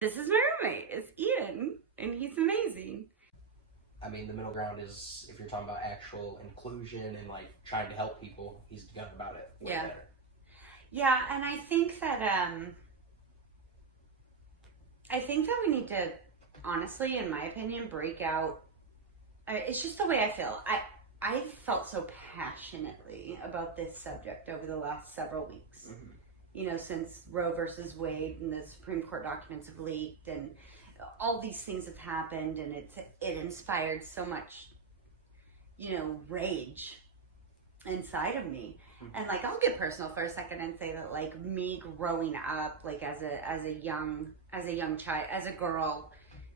This is my roommate. It's Ian, and he's amazing. I mean, the middle ground is if you're talking about actual inclusion and like trying to help people, he's good about it. Way Yeah. better. Yeah, and I think that we need to, honestly, in my opinion, break out. It's just the way I feel. I felt so passionately about this subject over the last several weeks. Mm-hmm. You know, since Roe versus Wade and the Supreme Court documents have leaked and all these things have happened, and it inspired so much, rage inside of me. And like, I'll get personal for a second and say that like me growing up, like as a young child, as a girl,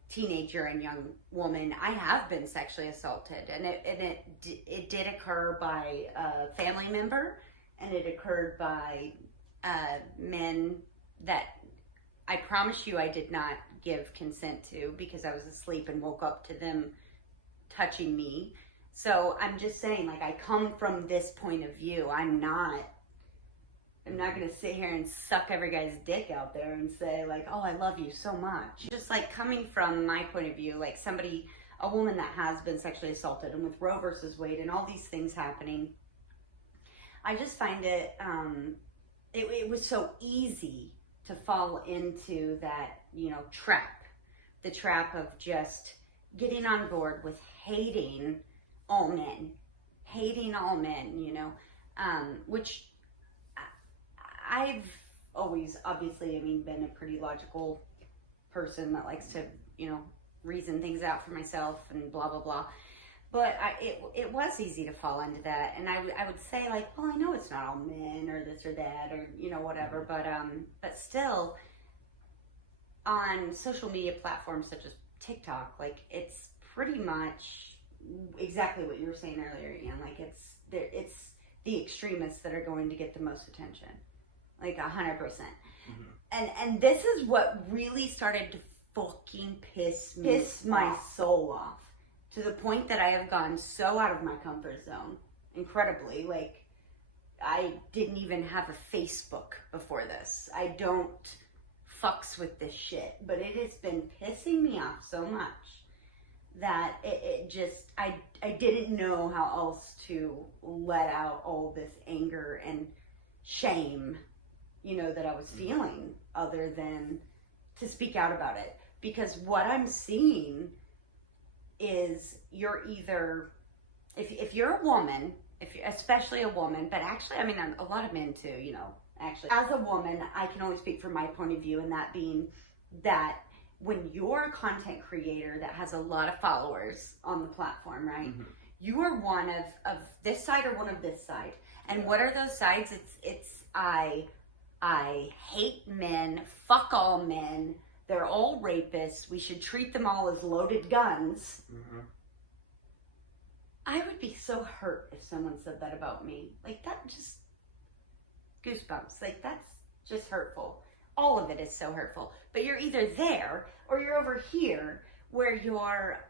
teenager and young woman, I have been sexually assaulted, and it did occur by a family member, and it occurred by men that I promise you I did not give consent to, because I was asleep and woke up to them touching me. So I'm just saying, like, I come from this point of view. I'm not going to sit here and suck every guy's dick out there and say, like, oh, I love you so much. Just, like, coming from my point of view, like, a woman that has been sexually assaulted, and with Roe versus Wade and all these things happening, I just find it was so easy to fall into that, trap. The trap of just getting on board with hating all men, which I've always, obviously, been a pretty logical person that likes to, reason things out for myself and blah, blah, blah. But it was easy to fall into that. And I would say, like, well, I know it's not all men or this or that or, whatever. But still, on social media platforms such as TikTok, like, it's pretty much exactly what you were saying earlier, Ian. Like, it's the extremists that are going to get the most attention, like 100%. Mm-hmm. And this is what really started to fucking piss my soul off, to the point that I have gone so out of my comfort zone, incredibly. Like, I didn't even have a Facebook before this. I don't fucks with this shit, but it has been pissing me off so much that it just, I didn't know how else to let out all this anger and shame, that I was feeling, other than to speak out about it. Because what I'm seeing is, you're either, if you're a woman, especially a woman, but actually, a lot of men too, actually. As a woman, I can only speak from my point of view, and that being that when you're a content creator that has a lot of followers on the platform, right? Mm-hmm. You are one of this side or one of this side. And what are those sides? It's I hate men, fuck all men, they're all rapists, we should treat them all as loaded guns. Mm-hmm. I would be so hurt if someone said that about me. Like, that just, goosebumps. Like, that's just hurtful. All of it is so hurtful. But you're either there or you're over here, where you're,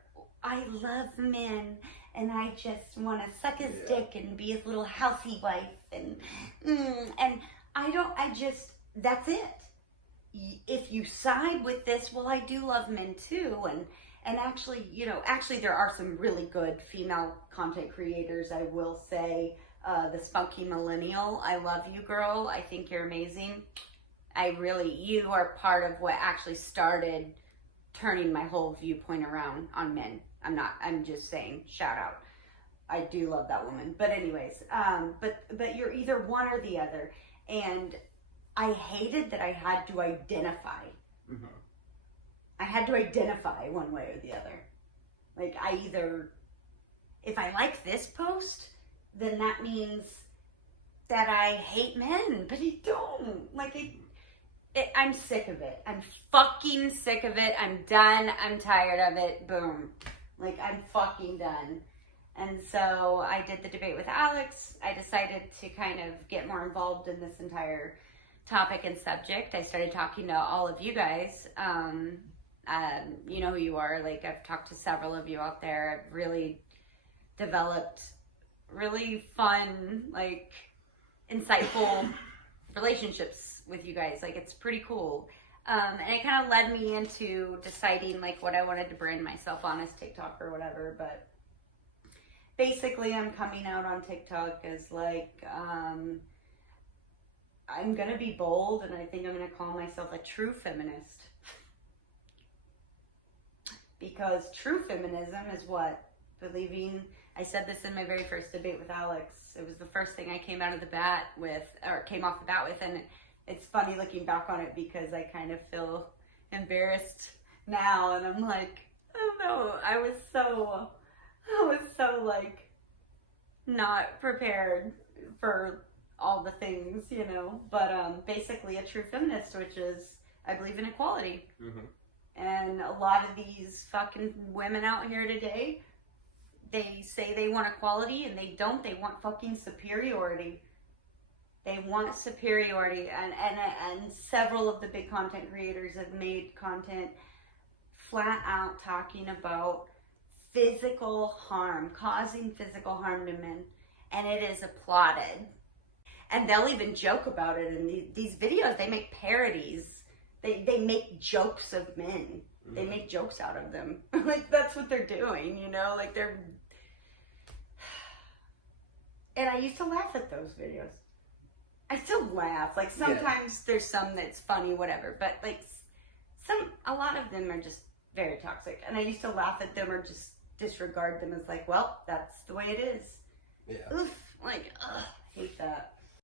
I love men and I just want to suck his dick and be his little housey wife, and that's it. If you side with this, well, I do love men too, and actually, there are some really good female content creators, I will say. The Spunky Millennial, I love you, girl. I think you're amazing. You are part of what actually started turning my whole viewpoint around on men. I'm just saying, shout out. I do love that woman. But anyways, but you're either one or the other. And I hated that I had to identify. Mm-hmm. I had to identify one way or the other. Like, if I like this post, then that means that I hate men, but I don't. Like, I'm sick of it. I'm fucking sick of it. I'm done. I'm tired of it. Boom. Like, I'm fucking done. And so I did the debate with Alex. I decided to kind of get more involved in this entire topic and subject. I started talking to all of you guys. You know who you are. Like, I've talked to several of you out there. I've really developed really fun, like, insightful relationships with you guys. Like, it's pretty cool. And it kind of led me into deciding like what I wanted to brand myself on as TikTok or whatever. But basically, I'm coming out on TikTok as like, I'm gonna be bold, and I think I'm gonna call myself a true feminist. Because true feminism is what? Believing, I said this in my very first debate with Alex. It was the first thing I came off the bat with, and it's funny looking back on it because I kind of feel embarrassed now, and I'm like, oh no, I was so like not prepared for all the things, you know. But basically a true feminist, which is I believe in equality. Mm-hmm. And a lot of these fucking women out here today, they say they want equality and they don't. They want fucking superiority. They want superiority. And several of the big content creators have made content flat out talking about physical harm, causing physical harm to men. And it is applauded. And they'll even joke about it in these videos. They make parodies. They make jokes of men. They make jokes out of them. Like, that's what they're doing, you know? Like, they're... And I used to laugh at those videos. I still laugh. Like, sometimes there's some that's funny, whatever. But, like, a lot of them are just very toxic. And I used to laugh at them or just disregard them as like, well, that's the way it is. Yeah. Oof. Like, ugh, hate that.